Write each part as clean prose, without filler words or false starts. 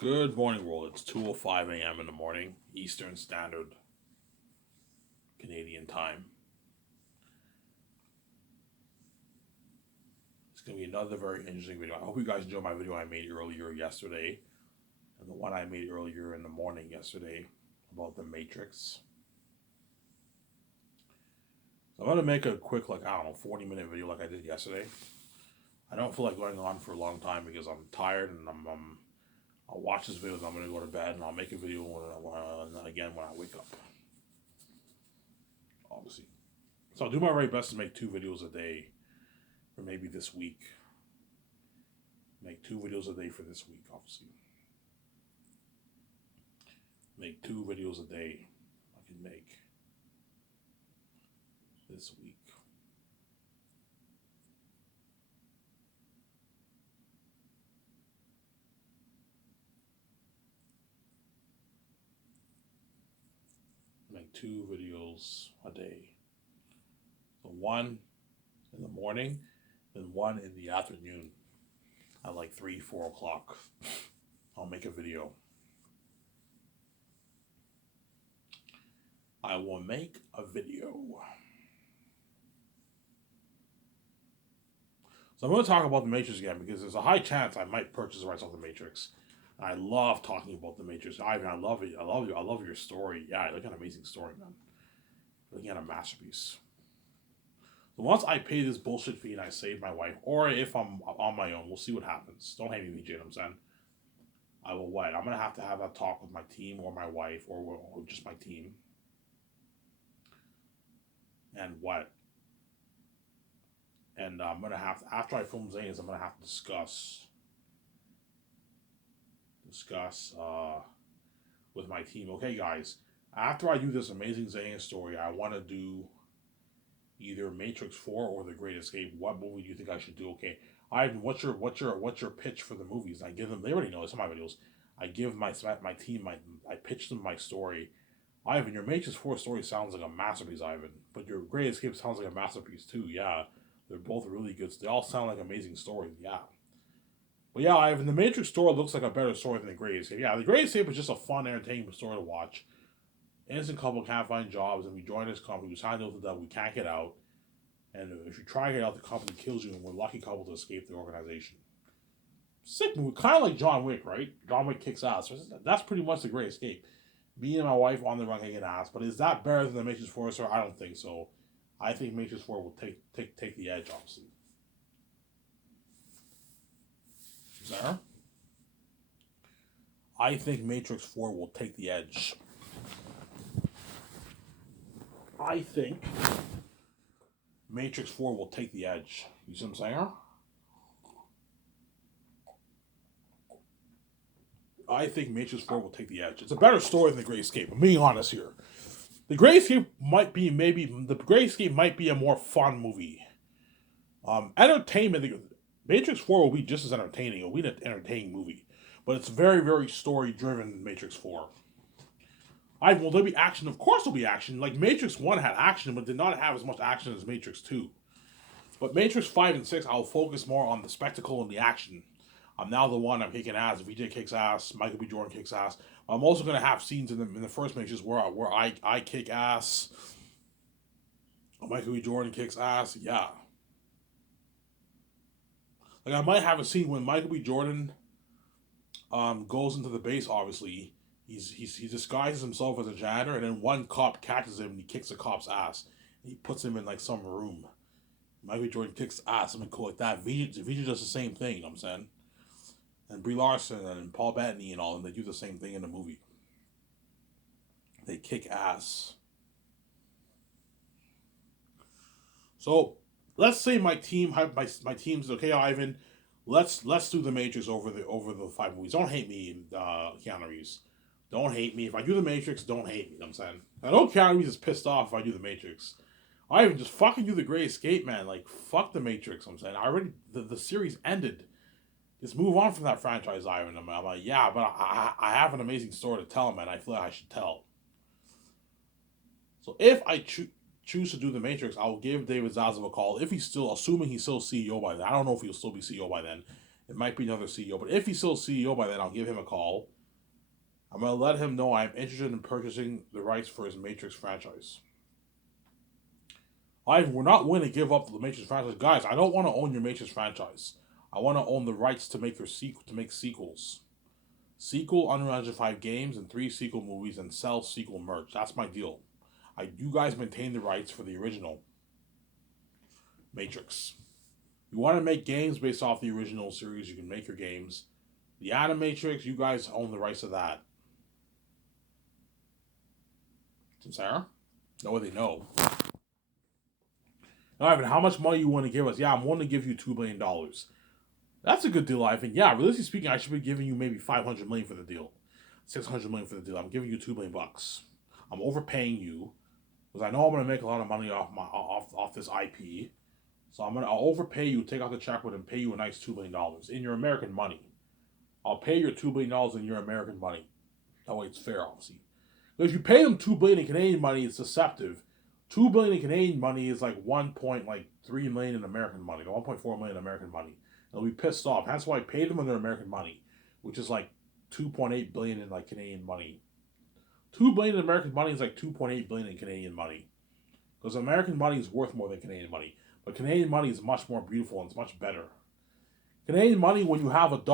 Good morning, world. It's 2:05 a.m. in the morning, Eastern Standard Canadian time. It's going to be another very interesting video. I hope you guys enjoyed my video I made earlier yesterday and the one I made earlier in the morning yesterday about the Matrix. So I'm going to make a quick, 40-minute video like I did yesterday. I don't feel like going on for a long time because I'm tired and I'll watch this video and I'm going to go to bed and I'll make a video again when I wake up, obviously. So I'll do my very best to make 2 videos a day for maybe this week. Make 2 videos a day for this week, obviously. Make 2 videos a day I can make this week. Make 2 videos a day. So one in the morning and one in the afternoon at like 3, 4 o'clock. I'll make a video. I will make a video. So I'm going to talk about the Matrix again because there's a high chance I might purchase the rights of the Matrix. I love talking about the Matrix. Ivan, I love it. I love you. I love your story. Yeah, look at an amazing story, man. Looking at a masterpiece. So once I pay this bullshit fee and I save my wife, or if I'm on my own, we'll see what happens. Don't hate me, you know what I'm saying? I will what? I'm gonna have to have a talk with my team or my wife or just my team. And what? And I'm gonna have to, after I film Zanes, I'm gonna have to discuss with my team. Okay, guys, after I do this amazing Zayn story, I want to do either Matrix 4 or The Great Escape. What movie do you think I should do? Okay, Ivan, what's your pitch for the movies? I give them. They already know this in my videos. I give my team I pitch them my story. Ivan, your Matrix 4 story sounds like a masterpiece, Ivan. But your Great Escape sounds like a masterpiece too. Yeah, they're both really good. They all sound like amazing stories. Yeah. But yeah, Ivan, the Matrix story looks like a better story than The Great Escape. Yeah, The Great Escape is just a fun, entertaining story to watch. Innocent couple can't find jobs, and we join this company. We sign deals with them. We can't get out, and if you try to get out, the company kills you. And we're lucky couple to escape the organization. Sick movie, kind of like John Wick, right? John Wick kicks ass. That's pretty much The Great Escape. Me and my wife on the run kicking ass. But is that better than the Matrix 4 story? I don't think so. I think Matrix 4 will take the edge, obviously. Sarah? I think Matrix 4 will take the edge. I think Matrix 4 will take the edge. You see what I'm saying? I think Matrix 4 will take the edge. It's a better story than The Great Escape. I'm being honest here. The Great Escape might be a more fun movie. Entertainment. Matrix 4 will be just as entertaining. It'll be an entertaining movie, but it's very very story driven. Matrix 4. Will there be action? Of course there'll be action. Like Matrix 1 had action, but did not have as much action as Matrix 2. But Matrix 5 and 6, I'll focus more on the spectacle and the action. I'm now the one I'm kicking ass. VJ kicks ass. Michael B. Jordan kicks ass. I'm also gonna have scenes in the first Matrix where I kick ass. Michael B. Jordan kicks ass. Yeah, like I might have a scene when Michael B. Jordan goes into the base. Obviously, he disguises himself as a janitor, and then one cop catches him and he kicks the cop's ass. He puts him in like some room. Michael B. Jordan kicks ass, something cool like that. VJ does the same thing. You know what I'm saying? And Brie Larson and Paul Bettany and all, and they do the same thing in the movie. They kick ass. So let's say my team's okay, Ivan. Let's do the Matrix over the 5 movies. Don't hate me, Keanu Reeves. Don't hate me if I do the Matrix. Don't hate me. You know what I'm saying, I know Keanu Reeves is pissed off if I do the Matrix. I even just fucking do the Great Escape, man. Like fuck the Matrix. I'm saying I already the series ended. Just move on from that franchise, Ivan. I'm like, yeah, but I have an amazing story to tell, man. I feel like I should tell. So if I choose to do the Matrix, I will give David Zaslav a call if he's still, assuming he's still CEO by then. I don't know if he'll still be CEO by then. It might be another CEO, but if he's still CEO by then, I'll give him a call. I'm gonna let him know I'm interested in purchasing the rights for his Matrix franchise. We're not willing to give up the Matrix franchise, guys. I don't want to own your Matrix franchise. I want to own the rights to make sequels. Sequel Unreal Engine 5 games and 3 sequel movies and sell sequel merch. That's my deal. You guys maintain the rights for the original Matrix. You want to make games based off the original series, you can make your games. The Animatrix, you guys own the rights to that. Sarah? No, they know. Now, Ivan, how much money you want to give us? Yeah, I'm willing to give you $2 billion. That's a good deal, Ivan. Yeah, realistically speaking, I should be giving you maybe $500 million for the deal. $600 million for the deal. I'm giving you $2 billion. I'm overpaying you because I know I'm gonna make a lot of money off this IP. So I'll overpay you, take out the checkbook, and pay you a nice $2 billion in your American money. I'll pay your $2 billion in your American money. That way it's fair, obviously. But if you pay them $2 billion in Canadian money, it's deceptive. $2 billion in Canadian money is like $1.3 million in American money, or $1.4 million in American money. They'll be pissed off. That's why I paid them in their American money, which is like $2.8 billion in like Canadian money. $2 billion in American money is like $2.8 billion in Canadian money, because American money is worth more than Canadian money. But Canadian money is much more beautiful and it's much better. Canadian money, when you have $1,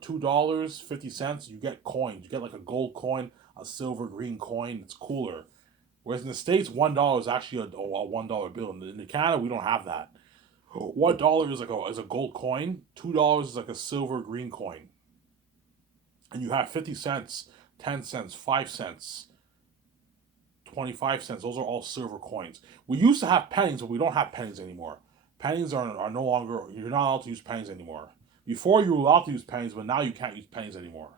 $2, 50 cents, you get coins. You get like a gold coin, a silver green coin. It's cooler. Whereas in the States, $1 is actually a $1 bill. In Canada, we don't have that. $1 is a gold coin. $2 is like a silver green coin. And you have 50 cents, 10 cents, 5 cents, 25 cents. Those are all silver coins. We used to have pennies, but we don't have pennies anymore. Pennies are no longer, you're not allowed to use pennies anymore. Before you were allowed to use pennies, but now you can't use pennies anymore.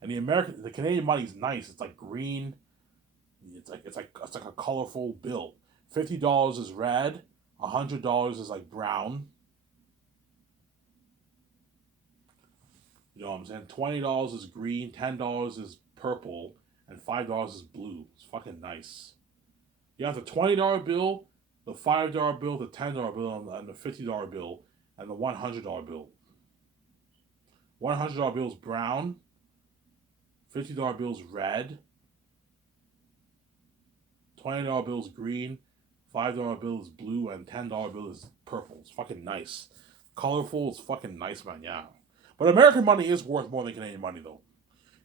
And the Canadian money is nice. It's like green. It's like a colorful bill. $50 is red. $100 is like brown. You know what I'm saying? $20 is green. $10 is purple, and $5 is blue. It's fucking nice. You have the $20 bill, the $5 bill, the $10 bill, and the $50 bill, and the $100 bill. $100 bill is brown. $50 bill is red. $20 bill is green. $5 bill is blue, and $10 bill is purple. It's fucking nice. Colorful. It's fucking nice, man. Yeah. But American money is worth more than Canadian money, though.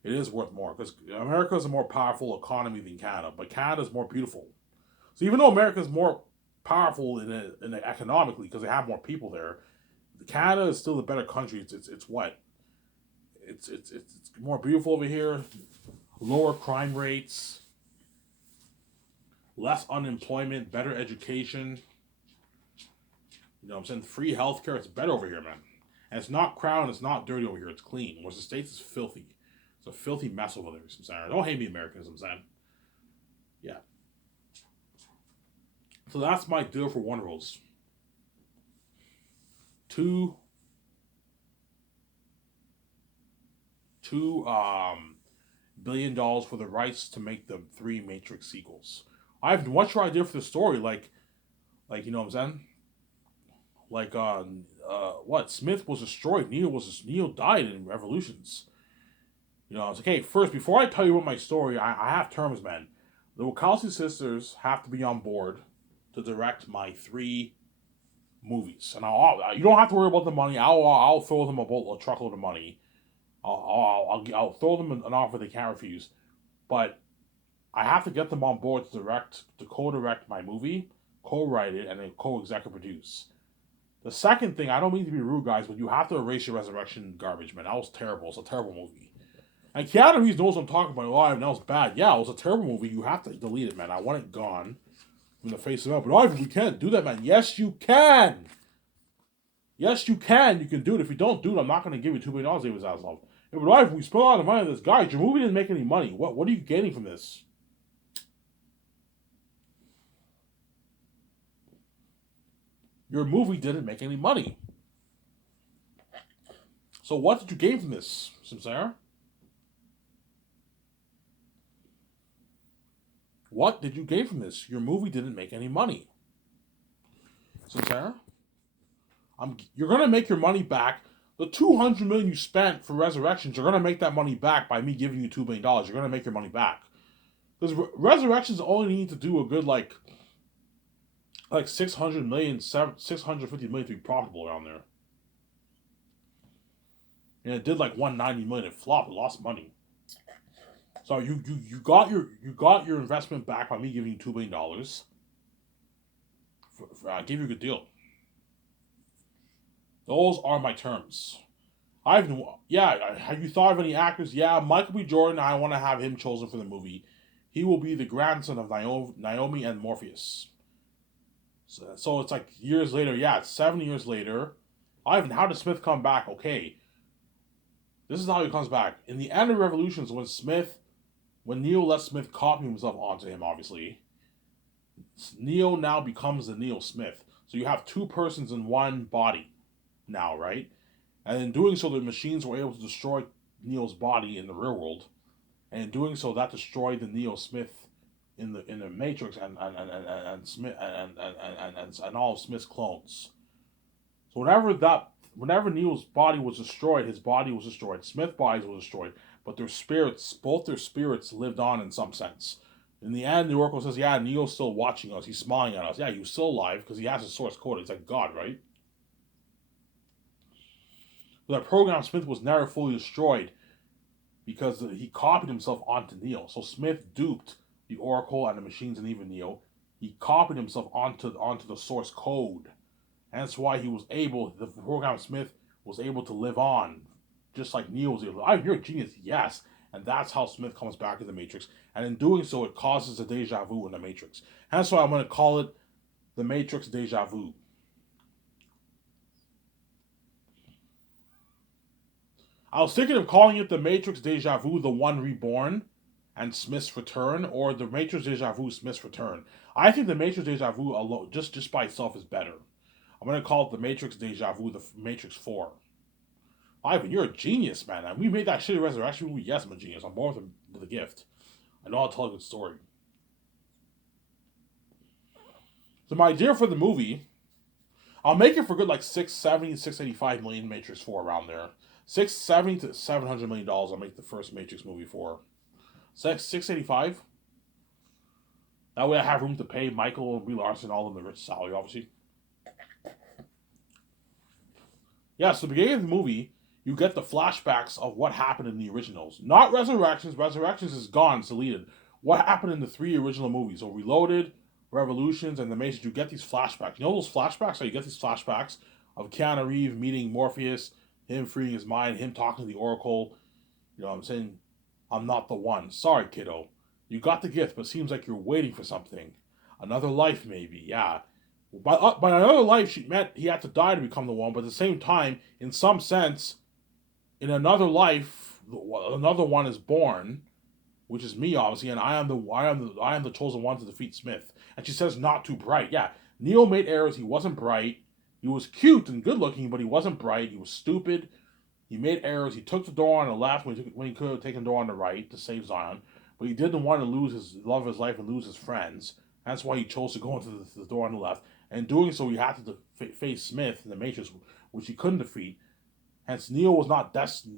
It is worth more because America is a more powerful economy than Canada, but Canada is more beautiful. So even though America is more powerful in economically because they have more people there, Canada is still the better country. It's what? It's more beautiful over here. Lower crime rates, less unemployment, better education. You know what I'm saying? Free healthcare. It's better over here, man. And it's not crowded, it's not dirty over here. It's clean. Whereas the States is filthy. It's a filthy mess over there. Don't hate me, Americans. I'm saying, yeah. So that's my deal for Warner Bros. $2 billion for the rights to make the 3 Matrix sequels. What's your idea for the story? Like you know what I'm saying? Like what? Smith was destroyed. Neo died in Revolutions. You know, it's okay. First, before I tell you what my story, I have terms, man. The Wachowski sisters have to be on board to direct my 3 movies, and you don't have to worry about the money. I'll throw them a truckload of money. I'll throw them an offer they can't refuse, but I have to get them on board to co-direct my movie, co-write it, and then co-executive produce. The second thing, I don't mean to be rude, guys, but you have to erase your Resurrection garbage, man. That was terrible. It's a terrible movie. And Keanu Reeves knows what I'm talking about. Oh, that was bad. Yeah, it was a terrible movie. You have to delete it, man. I want it gone from the face of it. But we can't do that, man. Yes, you can. Yes, you can. You can do it. If you don't do it, I'm not going to give you $2 billion, David Zaslav. Hey, but we spent a lot of money on this. Guys, your movie didn't make any money. What are you getting from this? Your movie didn't make any money. So what did you gain from this, Samsara? What did you gain from this? Your movie didn't make any money. Samsara? You're going to make your money back The 200 million you spent for Resurrections, you're gonna make that money back by me giving you $2 billion. You're gonna make your money back because Resurrections only need to do a good like 600 million, 650 million to be profitable around there. And it did like 190 million. It flopped. It lost money. So you got your investment back by me giving you $2 billion. I gave you a good deal. Those are my terms. Have you thought of any actors? Yeah, Michael B. Jordan. I want to have him chosen for the movie. He will be the grandson of Naomi and Morpheus. So it's like years later. Yeah, it's 7 years later. Ivan, how does Smith come back? Okay, this is how he comes back. In the end of Revolutions, when Neo lets Smith copy himself onto him, obviously, Neo now becomes the Neo Smith. So you have two persons in one body now, right? And in doing so, the machines were able to destroy Neo's body in the real world, and in doing so, that destroyed the Neo Smith in the Matrix and Smith and all of Smith's clones. So whenever Neo's body was destroyed, his body was destroyed. Smith's body was destroyed, but both their spirits lived on in some sense. In the end, the Oracle says, "Yeah, Neo's still watching us. He's smiling at us. Yeah, he was still alive because he has his source code. He's like God, right?" But that program Smith was never fully destroyed because he copied himself onto Neo. So Smith duped the Oracle and the machines and even Neo. He copied himself onto the source code. And that's why the program Smith was able to live on, just like Neo was able to. You're a genius, yes. And that's how Smith comes back in the Matrix. And in doing so, it causes a deja vu in the Matrix. And that's why I'm going to call it the Matrix Deja Vu. I was thinking of calling it the Matrix Deja Vu, the One Reborn, and Smith's Return, or the Matrix Deja Vu, Smith's Return. I think the Matrix Deja Vu alone, just by itself, is better. I'm going to call it the Matrix Deja Vu, the Matrix 4. Ivan, you're a genius, man. And we made that shitty Resurrection movie. Yes, I'm a genius. I'm born with a gift. I know how to tell a good story. So my idea for the movie, I'll make it for good like 670, 685 million Matrix 4 around there. 670 to $700 million I'll make the first Matrix movie for. 685. That way I have room to pay Michael and Brie Larson all of the rich salary, obviously. Yeah, so the beginning of the movie, you get the flashbacks of what happened in the originals. Not Resurrections. Resurrections is gone, it's deleted. What happened in the 3 original movies? So Reloaded, Revolutions, and The Matrix. You get these flashbacks. You know those flashbacks? So you get these flashbacks of Keanu Reeves meeting Morpheus, him freeing his mind, him talking to the Oracle. You know what I'm saying? I'm not the one. Sorry, kiddo. You got the gift, but seems like you're waiting for something. Another life, maybe. Yeah. By another life, she meant he had to die to become the one, but at the same time, in some sense, in another life, another one is born, which is me, obviously, and I am the chosen one to defeat Smith. And she says, "Not too bright." Yeah, Neo made errors. He wasn't bright. He was cute and good looking, but he wasn't bright. He was stupid. He made errors. He took the door on the left when he could have taken the door on the right to save Zion, but he didn't want to lose his love of his life and lose his friends. That's why he chose to go into the door on the left. And doing so, he had to face Smith in the Matrix, which he couldn't defeat. Hence, Neo was not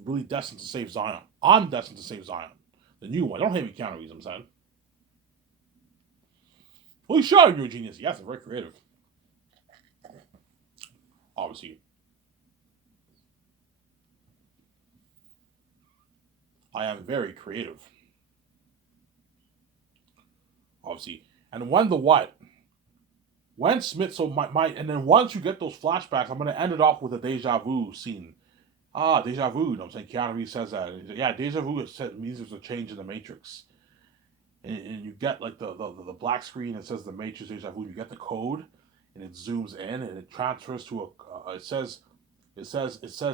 really destined to save Zion. I'm destined to save Zion, the new one. Don't hate me, Keanu Reeves, I'm saying. Holy shit, you're a genius. Yes, I'm very creative. Obviously. I am very creative. Obviously. And when Smith, so and then once you get those flashbacks, I'm going to end it off with a deja vu scene. Deja vu, you know what I'm saying? Keanu Reeves says that. Yeah, deja vu means there's a change in the Matrix. And you get like the black screen that says the Matrix deja vu. You get the code, and it zooms in, and it transfers to it says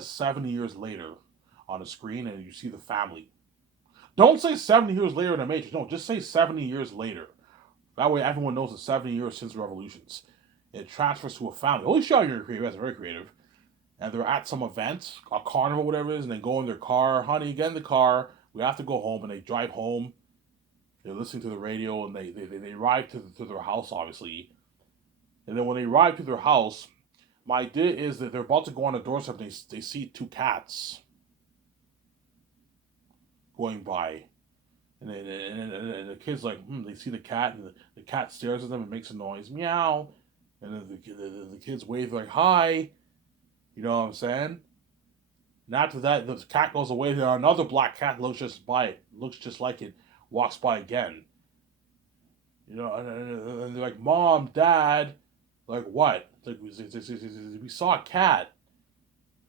70 years later on the screen, and you see the family. Don't say 70 years later in the Matrix. No, just say 70 years later. That way everyone knows it's 70 years since Revolutions. It transfers to a family. Holy shit, you're creative. That's very creative. And they're at some event, a carnival, whatever it is, and they go in their car. Honey, get in the car. We have to go home. And they drive home. They're listening to the radio, and they arrive to their house, obviously. And then when they arrive to their house, My idea is that they're about to go on the doorstep. They see two cats going by, and the kid's like, they see the cat, and the cat stares at them and makes a noise, meow, and then the kids wave like hi, you know what I'm saying? And after that, the cat goes away. There, another black cat looks just like it, walks by again, you know, and they're like, Mom, Dad, like what? It's like we saw a cat.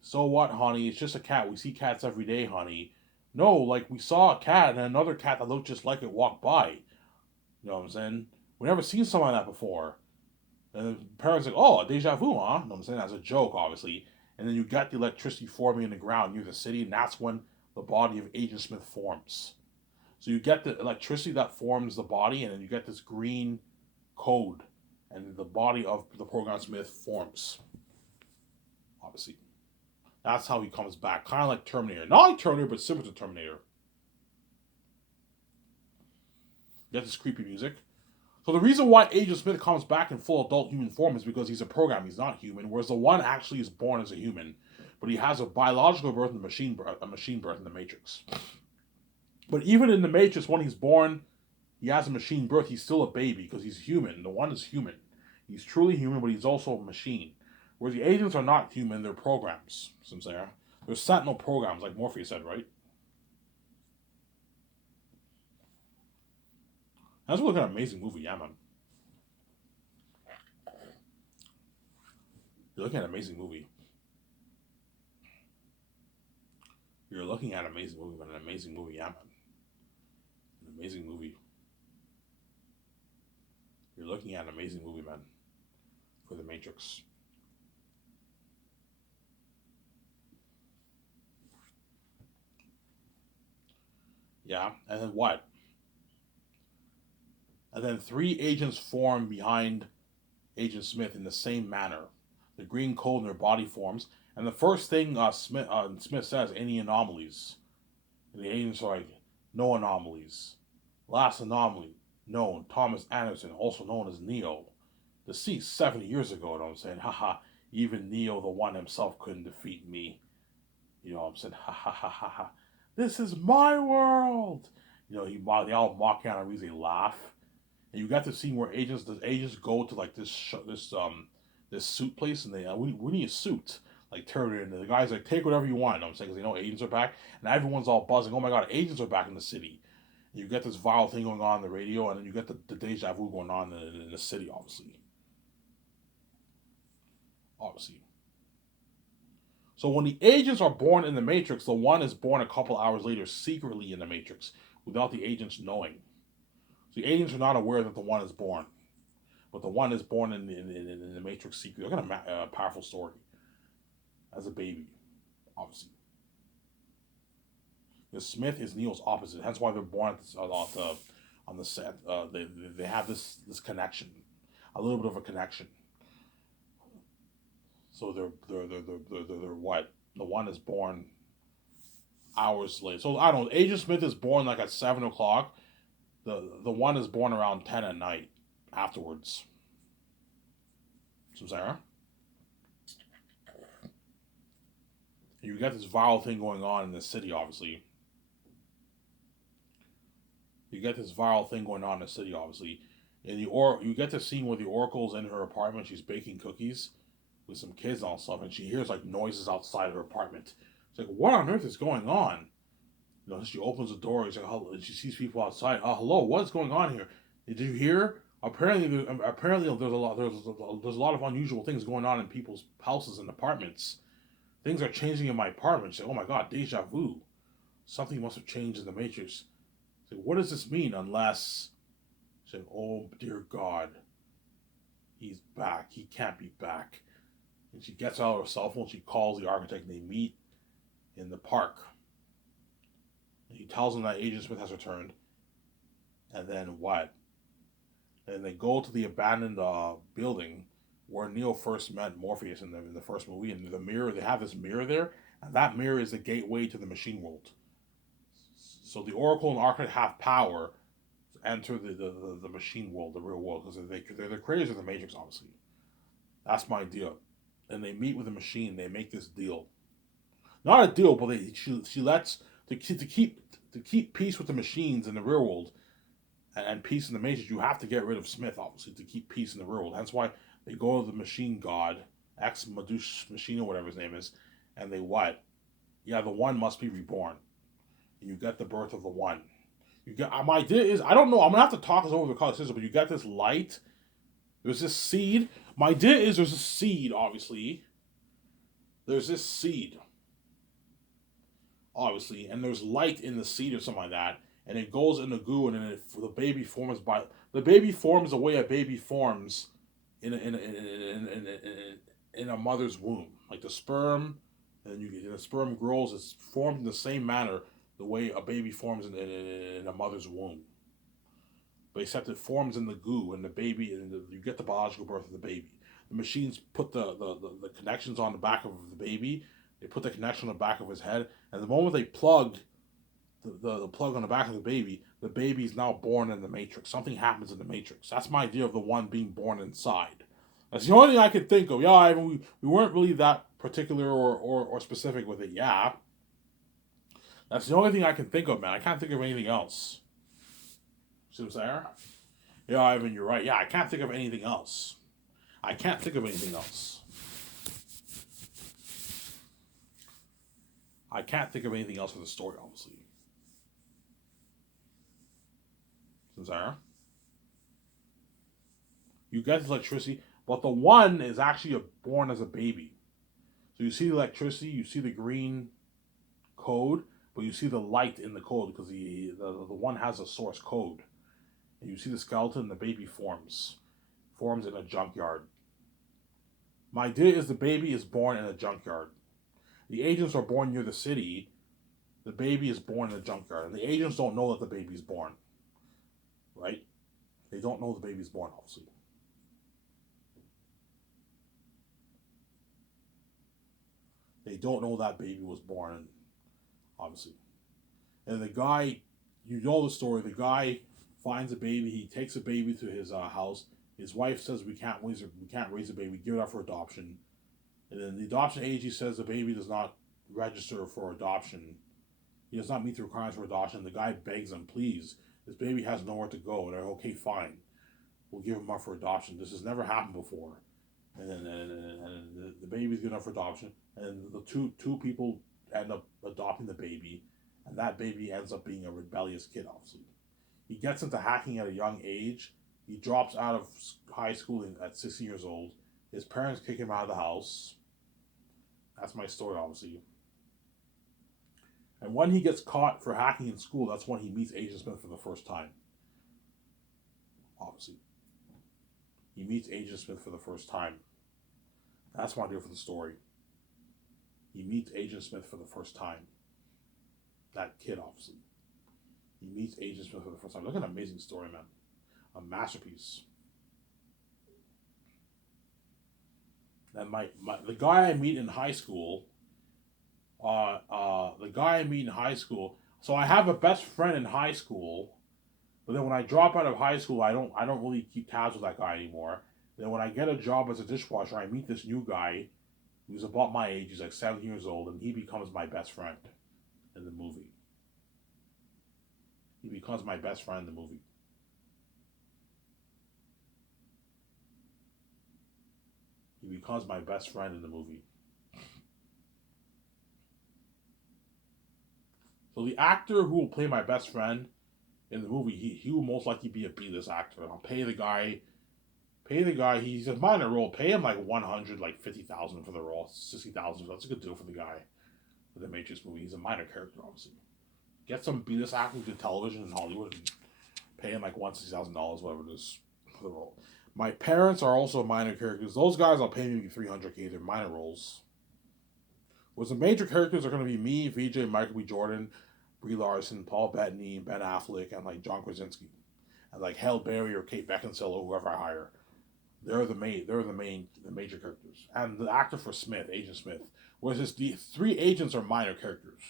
So what, honey? It's just a cat. We see cats every day, honey. No, like we saw a cat and another cat that looked just like it walked by. You know what I'm saying? We never seen something like that before. And the parents like, oh, deja vu, huh? You know what I'm saying? As a joke, obviously. And then you got the electricity forming in the ground near the city, and that's when the body of Agent Smith forms. So you get the electricity that forms the body, and then you get this green code, and the body of the program Smith forms. Obviously. That's how he comes back. Kind of like Terminator. Not like Terminator, but similar to Terminator. You get this creepy music. So the reason why Agent Smith comes back in full adult human form is because he's a program. He's not human, whereas the one actually is born as a human, but he has a biological birth and a machine birth in the Matrix. But even in the Matrix, when he's born, he has a machine birth. He's still a baby because he's human. The one is human. He's truly human, but he's also a machine. Whereas the agents are not human; they're programs. Since they're Sentinel programs, like Morpheus said, right? That's really an amazing movie, yeah, man. You're looking at an amazing movie. You're looking at an amazing movie, man. An amazing movie, yeah, man. An amazing movie. You're looking at an amazing movie, man. For the Matrix. Yeah, and then what? And then three agents form behind Agent Smith in the same manner. The green code in their body forms, and the first thing Smith says, any anomalies? And the agents are like, no anomalies. Last anomaly, known, Thomas Anderson, also known as Neo. Deceased 70 years ago, you know what I'm saying? Haha, even Neo, the one himself, couldn't defeat me. You know what I'm saying? Ha ha ha ha ha. This is my world! You know, they all mock Keanu Reeves, they laugh. And you got the scene where the agents go to like this suit place, and we need a suit like Terminator, and the guys like take whatever you want. You know what I'm saying, because they know agents are back, and everyone's all buzzing. Oh my god, agents are back in the city. And you get this viral thing going on the radio, and then you get the deja vu going on in the city, obviously. Obviously. So when the agents are born in the Matrix, the one is born a couple hours later secretly in the Matrix without the agents knowing. So the agents are not aware that the one is born. But the one is born in the Matrix secret. Look at a powerful story as a baby, obviously. Because Smith is Neo's opposite. Hence why they're born on the set. They have this connection, a little bit of a connection. So they're what? The one is born hours late. So I don't know. Agent Smith is born like at 7 o'clock. The one is born around 10 at night afterwards. So Sarah, you got this viral thing going on in the city. Obviously, you get this viral thing going on in the city. Obviously, and you get the scene where the Oracle's in her apartment. She's baking cookies with some kids and stuff, and she hears like noises outside her apartment. It's like, what on earth is going on? You know, she opens the door. It's like, and she sees people outside. Oh, hello, what's going on here? Did you hear? Apparently, there's a lot of unusual things going on in people's houses and apartments. Things are changing in my apartment. She's like, oh my god, deja vu. Something must have changed in the Matrix. She's like, what does this mean? Unless, she's like, oh dear God, he's back. He can't be back. And she gets out her cell phone. She calls the architect, and they meet in the park. And he tells them that Agent Smith has returned. And then what? And they go to the abandoned building where Neo first met Morpheus in the first movie. And the mirror, they have this mirror there, and that mirror is the gateway to the machine world. So the Oracle and Architect have power to enter the machine world, the real world, because they're the creators of the Matrix, obviously. That's my idea. and they meet with the machine. They make this deal, not a deal, but she lets to keep peace with the machines in the real world and peace in the Matrix. You have to get rid of Smith, obviously, to keep peace in the real world. That's why they go to the machine god, Ex Madus Machine or whatever his name is, and they what? Yeah, the one must be reborn. And you get the birth of the one. You get my idea is I don't know. I'm gonna have to talk this over the color system, but you get this light. There's this seed. My idea is there's a seed, obviously. There's this seed, obviously, and there's light in the seed or something like that, and it goes in the goo, and then the baby forms by the baby forms the way a baby forms in a mother's womb, like the sperm, and the sperm grows. It's formed in the same manner the way a baby forms in a mother's womb, but except it forms in the goo, and the baby, and you get the biological birth of the baby. The machines put the connections on the back of the baby. They put the connection on the back of his head, and the moment they plug the plug on the back of the baby is now born in the Matrix. Something happens in the Matrix. That's my idea of the one being born inside. That's the only thing I could think of. Yeah, we weren't really that particular or specific with it. Yeah. That's the only thing I can think of, man. I can't think of anything else. See what I'm saying? Yeah, Ivan, you're right. Yeah, I can't think of anything else. I can't think of anything else. I can't think of anything else for the story, obviously. Sarah. You get electricity, but the one is actually born as a baby. So you see the electricity, you see the green code, but you see the light in the code because the one has a source code. And you see the skeleton, the baby forms in a junkyard. My idea is the baby is born in a junkyard. The agents are born near the city. The baby is born in a junkyard. And the agents don't know that the baby's born. Right? They don't know the baby's born, obviously. They don't know that baby was born, obviously. And the guy, you know the story, the guy finds a baby, he takes a baby to his house. His wife says we can't raise a baby, give it up for adoption. And then the adoption agency says the baby does not register for adoption. He does not meet the requirements for adoption. The guy begs him, please, this baby has nowhere to go. And they're okay, fine. We'll give him up for adoption. This has never happened before. And then the baby's given up for adoption. And the two people end up adopting the baby. And that baby ends up being a rebellious kid, obviously. He gets into hacking at a young age. He drops out of high school at 16 years old. His parents kick him out of the house. That's my story, obviously. And when he gets caught for hacking in school, that's when he meets Agent Smith for the first time. Obviously. He meets Agent Smith for the first time. That's my idea for the story. He meets Agent Smith for the first time. That kid, obviously. He meets Agent Smith for the first time. Look at an amazing story, man. A masterpiece. And the guy I meet in high school, so I have a best friend in high school, but then when I drop out of high school, I don't really keep tabs with that guy anymore. Then when I get a job as a dishwasher, I meet this new guy who's about my age. He's like 7 years old, and he becomes my best friend in the movie. He becomes my best friend in the movie. He becomes my best friend in the movie. So the actor who will play my best friend in the movie, he will most likely be a B-list actor. I'll pay the guy. He's a minor role. Pay him like 100, like 50,000 for the role, 60,000. That's a good deal for the guy for the Matrix movie. He's a minor character, obviously. Get some B-list actors to television in Hollywood and pay him like $160,000, whatever it is, for the role. My parents are also minor characters. Those guys I'll pay maybe $300K. They're minor roles. Whereas the major characters are going to be me, VJ, Michael B. Jordan, Brie Larson, Paul Bettany, Ben Affleck, and like John Krasinski, and like Halle Berry or Kate Beckinsale or whoever I hire. They're the major characters, and the actor for Smith, Agent Smith. Whereas the three agents are minor characters.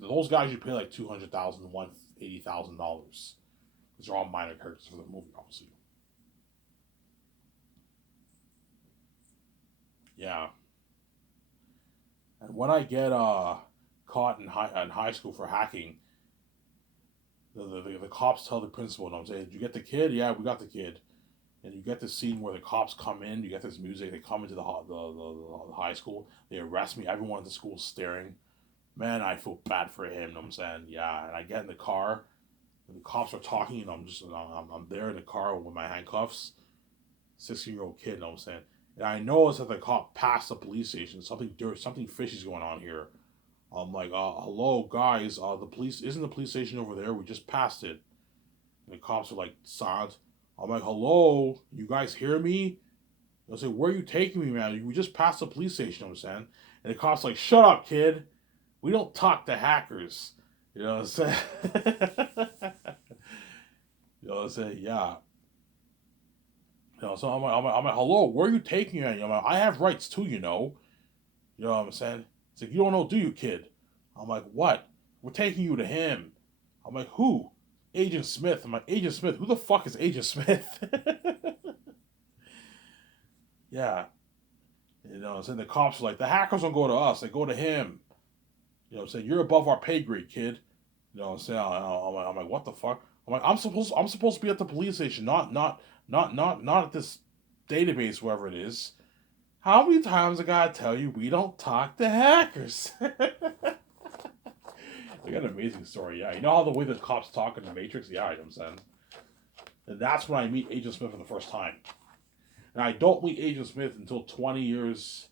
Those guys you pay like $200,000, $180,000. Those are all minor characters for the movie, obviously. Yeah. And when I get caught in high school for hacking, the cops tell the principal, and I'm saying, "Did you get the kid? Yeah, we got the kid." And you get this scene where the cops come in. You get this music. They come into the high school. They arrest me. Everyone at the school is staring. Man, I feel bad for him. You know what I'm saying, yeah. And I get in the car, and the cops are talking, and I'm there in the car with my handcuffs. 16-year-old kid. You know what I'm saying. And I notice that the cop passed the police station. Something fishy's going on here. I'm like, hello guys, the police isn't the police station over there. We just passed it. And the cops are like silent. I'm like, hello, you guys hear me? They'll say, where are you taking me, man? We just passed the police station. I'm saying, and the cops like, shut up, kid. We don't talk to hackers. You know what I'm saying? You know what I'm saying? Yeah. You know, so I'm like, hello, where are you taking me? I'm like, I have rights too, you know. You know what I'm saying? It's like, you don't know, do you, kid? I'm like, what? We're taking you to him. I'm like, who? Agent Smith. I'm like, Agent Smith? Who the fuck is Agent Smith? Yeah. You know what I'm saying? The cops are like, the hackers don't go to us. They go to him. You know what I'm saying? You're above our pay grade, kid. You know what I'm saying? I'm like, what the fuck? I'm like, I'm supposed to be at the police station, not at this database, wherever it is. How many times I gotta tell you we don't talk to hackers? They got an amazing story, yeah. You know how the way the cops talk in the Matrix? Yeah, you know what I'm saying? And that's when I meet Agent Smith for the first time. And I don't meet Agent Smith until 20 years.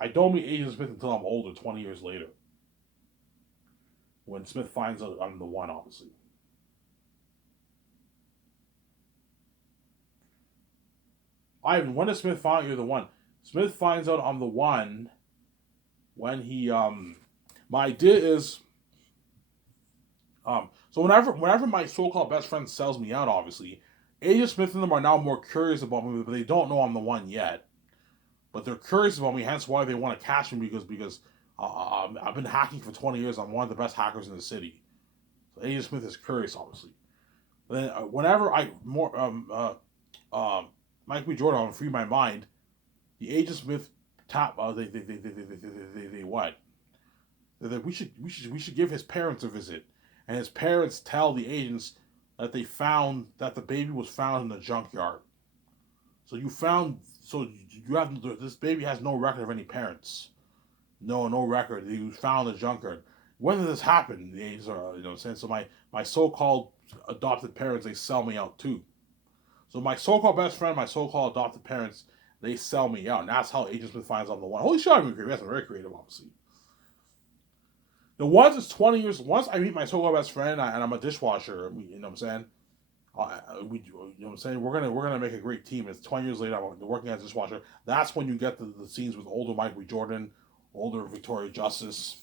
I don't meet Agent Smith until I'm older, 20 years later. When Smith finds out I'm the one, obviously. When does Smith find out you're the one? Smith finds out I'm the one when he my idea is so whenever my so-called best friend sells me out, obviously, Agent Smith and them are now more curious about me, but they don't know I'm the one yet. But they're curious about me, hence why they want to catch me because I've been hacking for 20 years. I'm one of the best hackers in the city. So Agent Smith is curious, obviously. But then whenever I more Mike B. Jordan on Free My Mind, the Agent Smith top they what? We should give his parents a visit, and his parents tell the agents that the baby was found in the junkyard. So you have this baby has no record of any parents, no record. He was found in the junkyard. When did this happen? The agents are, you know what I'm saying. So my so-called adopted parents, they sell me out too. So my so-called best friend, my so-called adopted parents, they sell me out, and that's how Agent Smith finds out the one. Holy shit, I'm creative. That's very creative, obviously. The ones is 20 years. Once I meet my so-called best friend and I'm a dishwasher, you know what I'm saying? You know what I'm saying? We're gonna make a great team. It's 20 years later. I'm working as a dishwasher. That's when you get the scenes with older Mike B. Jordan, older Victoria Justice.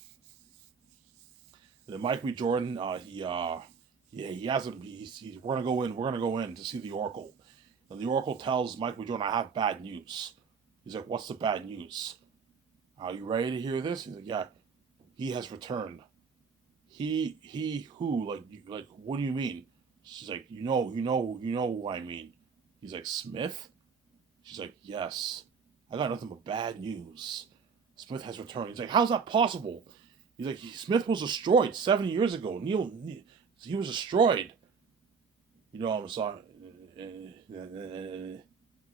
And then Mike B. Jordan, he hasn't. We're gonna go in to see the Oracle, and the Oracle tells Mike B. Jordan, "I have bad news." He's like, "What's the bad news? Are you ready to hear this?" He's like, "Yeah." He has returned. He who like what do you mean? She's like, you know who I mean. He's like, Smith? She's like, yes. I got nothing but bad news. Smith has returned. He's like, how's that possible? He's like, Smith was destroyed 70 years ago. He was destroyed. You know, I'm sorry.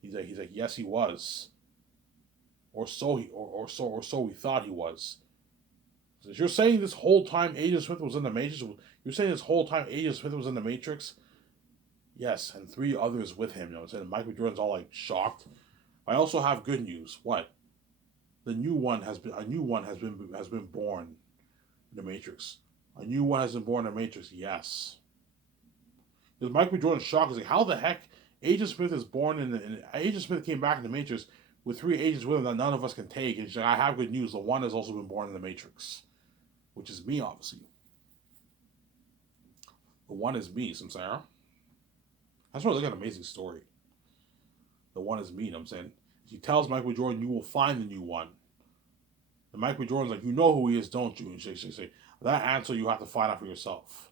He's like, yes, he was. Or so we thought he was. So you're saying this whole time Agent Smith was in the Matrix? You're saying this whole time Agent Smith was in the Matrix? Yes, and 3 others with him. You know what I'm saying? Michael Jordan's all like shocked. I also have good news. What? A new one has been born in the Matrix. A new one has been born in the Matrix. Yes. Because Michael Jordan's shocked. He's like, how the heck Agent Smith is born Agent Smith came back in the Matrix with 3 agents with him that none of us can take. And she's like, I have good news. The one has also been born in the Matrix, which is me, obviously. The one is me, Samsara. That's really like an amazing story. The one is me, you know what I'm saying? She tells Michael Jordan, you will find the new one. And Michael Jordan's like, you know who he is, don't you? And she say, that answer you have to find out for yourself.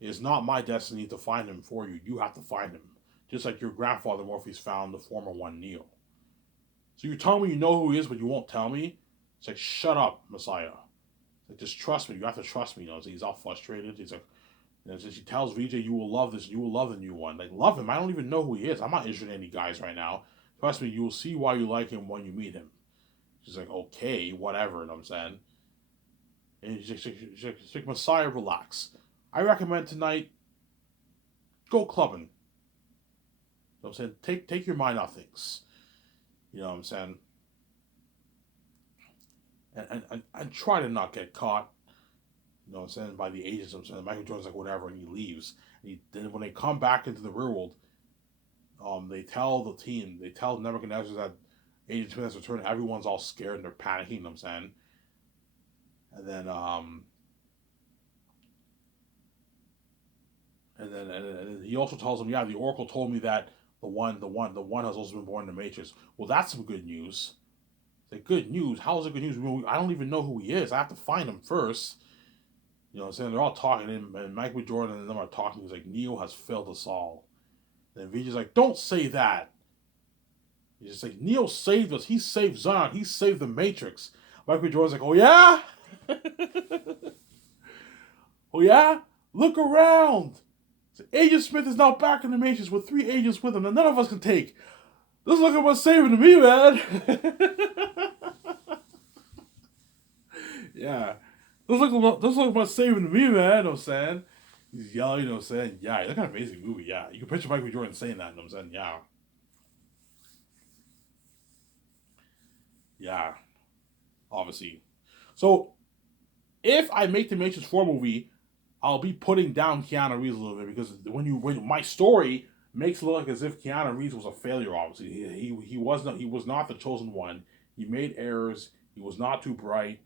It is not my destiny to find him for you. You have to find him. Just like your grandfather Morpheus found the former one, Neo. So you're telling me you know who he is, but you won't tell me? It's like, shut up, Messiah. Like, just trust me. You have to trust me. So he's all frustrated. He's like, so she tells VJ, you will love this. You will love the new one. Like, love him. I don't even know who he is. I'm not interested in any guys right now. Trust me, you will see why you like him when you meet him. She's like, okay, whatever. You know what I'm saying? And she's like, Messiah, relax. I recommend tonight, go clubbing. You know what I'm saying? Take your mind off things. You know what I'm saying? And try to not get caught. You know what I'm saying? By the agents. I'm saying Michael Jordan's like whatever, and he leaves. Then when they come back into the real world, they tell the team, they tell Nebuchadnezzar that Agent Smith has returned. Everyone's all scared and they're panicking. You know what I'm saying? And then he also tells them, yeah, the Oracle told me that the one has also been born in the Matrix. Well, that's some good news. Like, good news? How is it good news? I don't even know who he is. I have to find him first. You know what I'm saying? They're all talking, and Michael Jordan and them are talking. He's like, Neo has failed us all. And Vijay's like, don't say that. He's just like, Neo saved us. He saved Zion. He saved the Matrix. Michael Jordan's like, oh yeah? Oh yeah? Look around. So Agent Smith is now back in the Matrix with 3 agents with him that none of us can take. This looking what's saving to me, man. Yeah. This look what's saving to me, man. You know what I'm saying? He's yelling, you know what I'm saying? Yeah, look at an amazing movie, yeah. You can picture Michael Jordan saying that, you know what I'm saying? Yeah. Yeah. Obviously. So, if I make the Matrix 4 movie, I'll be putting down Keanu Reeves a little bit because when my story makes it look like as if Keanu Reeves was a failure. Obviously, he was not the chosen one. He made errors. He was not too bright.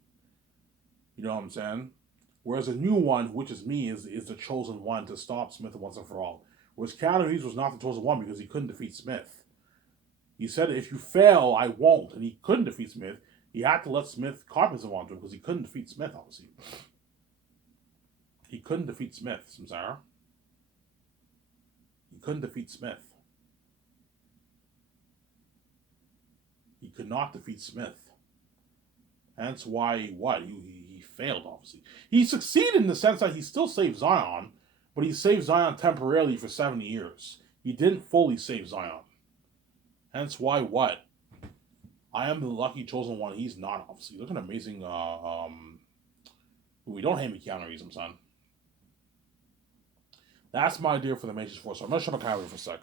You know what I'm saying? Whereas the new one, which is me, is the chosen one to stop Smith once and for all. Whereas Keanu Reeves was not the chosen one because he couldn't defeat Smith. He said, if you fail, I won't. And he couldn't defeat Smith. He had to let Smith carpet him onto him because he couldn't defeat Smith, obviously. He couldn't defeat Smith, Samsara. He couldn't defeat Smith. He could not defeat Smith. Hence why, what? He failed, obviously. He succeeded in the sense that he still saved Zion, but he saved Zion temporarily for 70 years. He didn't fully save Zion. Hence why, what? I am the lucky chosen one. He's not, obviously. Look at an amazing movie. Don't hate me, Keanu Reeves, son. That's my idea for the Matrix 4. So I'm going to shut my camera for a sec.